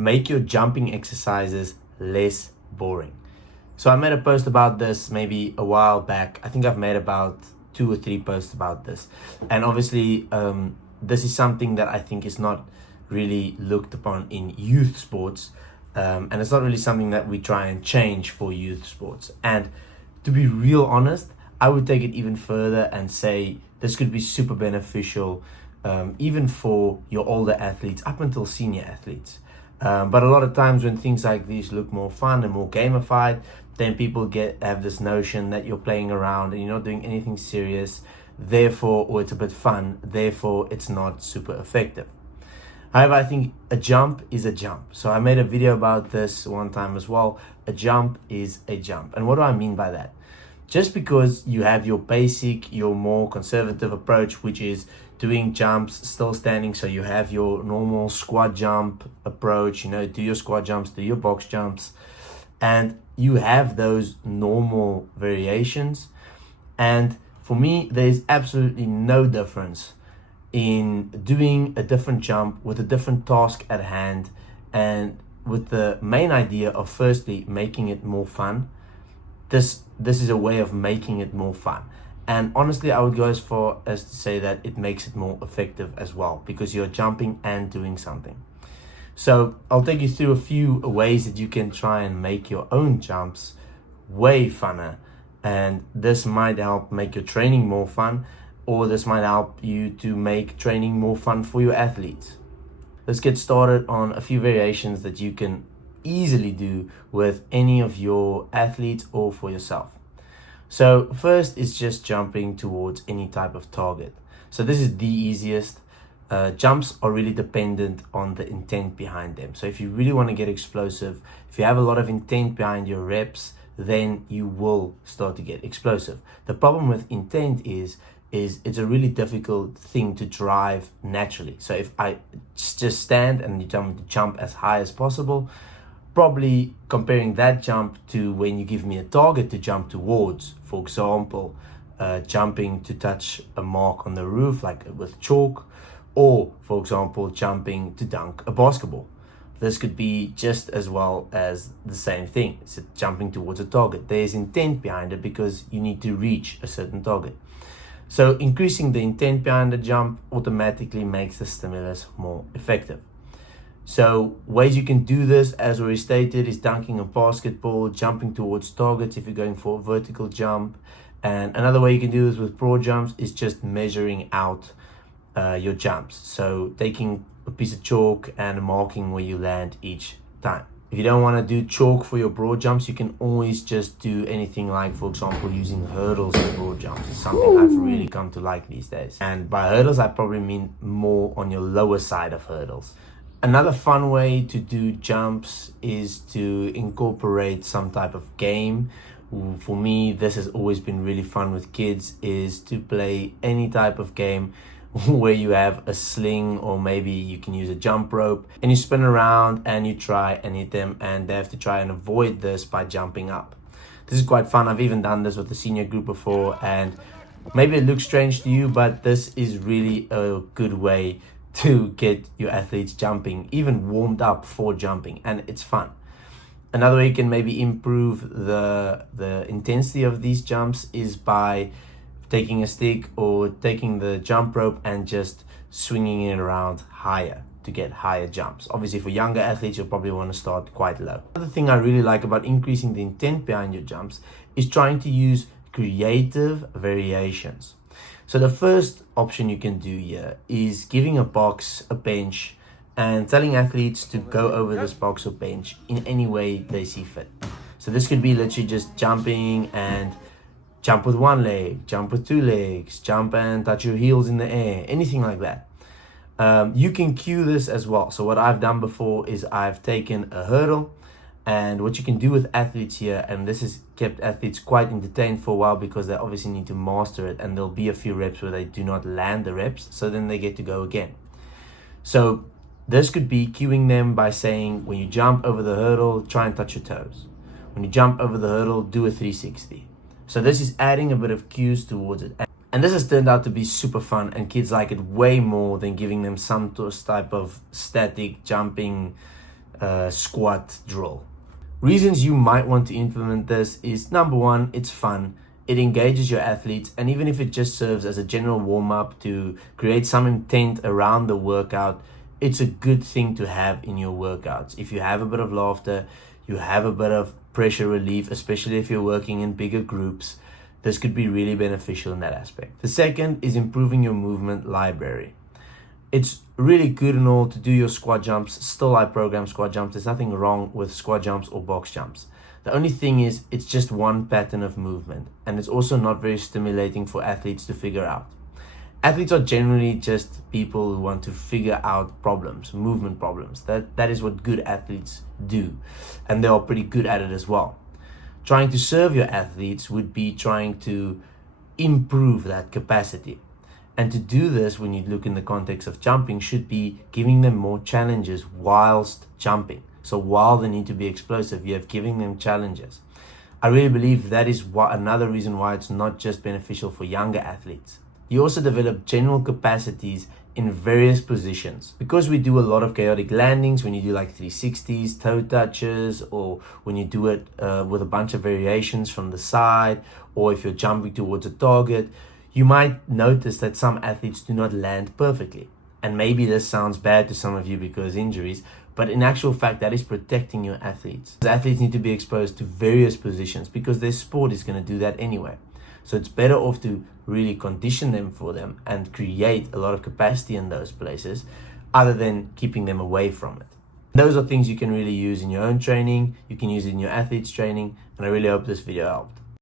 Make your jumping exercises less boring. So I made a post about this maybe a while back. I think I've made about 2 or 3 posts about this. And obviously, this is something that I think is not really looked upon in youth sports. And it's not really something that we try and change for youth sports. And to be real honest, I would take it even further and say this could be super beneficial, even for your older athletes up until senior athletes. But a lot of times when things like these look more fun and more gamified, then people have this notion that you're playing around and you're not doing anything serious, therefore, or it's a bit fun, therefore it's not super effective. However, I think a jump is a jump. So I made a video about this one time as well. A jump is a jump. And what do I mean by that? Just because you have your basic, your more conservative approach, which is doing jumps still standing, so you have your normal squat jump approach, do your squat jumps, do your box jumps, and you have those normal variations. And for me, there's absolutely no difference in doing a different jump with a different task at hand, and with the main idea of firstly making it more fun. This is a way of making it more fun. And honestly, I would go as far as to say that it makes it more effective as well, because you're jumping and doing something. So I'll take you through a few ways that you can try and make your own jumps way funner. And this might help make your training more fun, or this might help you to make training more fun for your athletes. Let's get started on a few variations that you can easily do with any of your athletes or for yourself. So first is just jumping towards any type of target. So this is the easiest. Jumps are really dependent on the intent behind them. So if you really want to get explosive, if you have a lot of intent behind your reps, then you will start to get explosive. The problem with intent is it's a really difficult thing to drive naturally. So if I just stand and you tell me to jump as high as possible, probably comparing that jump to when you give me a target to jump towards, for example, jumping to touch a mark on the roof like with chalk, or for example jumping to dunk a basketball. This could be just as well as the same thing. It's jumping towards a target. There's intent behind it because you need to reach a certain target. So increasing the intent behind the jump automatically makes the stimulus more effective. So ways you can do this, as already stated, is dunking a basketball, jumping towards targets if you're going for a vertical jump. And another way you can do this with broad jumps is just measuring out your jumps. So taking a piece of chalk and marking where you land each time. If you don't want to do chalk for your broad jumps, you can always just do anything like, for example, using hurdles for broad jumps. It's something I've really come to like these days. And by hurdles, I probably mean more on your lower side of hurdles. Another fun way to do jumps is to incorporate some type of game. For me, this has always been really fun with kids, is to play any type of game where you have a sling, or maybe you can use a jump rope, and you spin around and you try and hit them, and they have to try and avoid this by jumping up. This is quite fun. I've even done this with the senior group before, and maybe it looks strange to you, but this is really a good way to get your athletes jumping, even warmed up for jumping, and it's fun. Another way you can maybe improve the intensity of these jumps is by taking a stick or taking the jump rope and just swinging it around higher to get higher jumps. Obviously, for younger athletes, you'll probably want to start quite low. Another thing I really like about increasing the intent behind your jumps is trying to use creative variations. So the first option you can do here is giving a box, a bench, and telling athletes to go over this box or bench in any way they see fit. So this could be literally just jumping and jump with one leg, jump with 2 legs, jump and touch your heels in the air, anything like that. You can cue this as well. So what I've done before is I've taken a hurdle, and what you can do with athletes here, and this has kept athletes quite entertained for a while because they obviously need to master it, and there'll be a few reps where they do not land the reps, so then they get to go again. So this could be cueing them by saying, when you jump over the hurdle, try and touch your toes. When you jump over the hurdle, do a 360. So this is adding a bit of cues towards it. And this has turned out to be super fun, and kids like it way more than giving them some type of static jumping squat drill. Reasons you might want to implement this is, number one, it's fun. It engages your athletes, and even if it just serves as a general warm-up to create some intent around the workout, it's a good thing to have in your workouts. If you have a bit of laughter, you have a bit of pressure relief, especially if you're working in bigger groups, this could be really beneficial in that aspect. The second is improving your movement library. It's really good and all to do your squat jumps. Still, I program squat jumps. There's nothing wrong with squat jumps or box jumps. The only thing is, it's just one pattern of movement, and it's also not very stimulating for athletes to figure out. Athletes are generally just people who want to figure out problems, movement problems. That is what good athletes do, and they are pretty good at it as well. Trying to serve your athletes would be trying to improve that capacity. And to do this, when you look in the context of jumping, should be giving them more challenges whilst jumping. So while they need to be explosive, you have giving them challenges. I really believe that is another reason why it's not just beneficial for younger athletes. You also develop general capacities in various positions. Because we do a lot of chaotic landings, when you do like 360s, toe touches, or when you do it with a bunch of variations from the side, or if you're jumping towards a target, you might notice that some athletes do not land perfectly. And maybe this sounds bad to some of you because injuries, but in actual fact, that is protecting your athletes. Athletes need to be exposed to various positions because their sport is going to do that anyway. So it's better off to really condition them for them and create a lot of capacity in those places other than keeping them away from it. Those are things you can really use in your own training, you can use it in your athletes' training, and I really hope this video helped.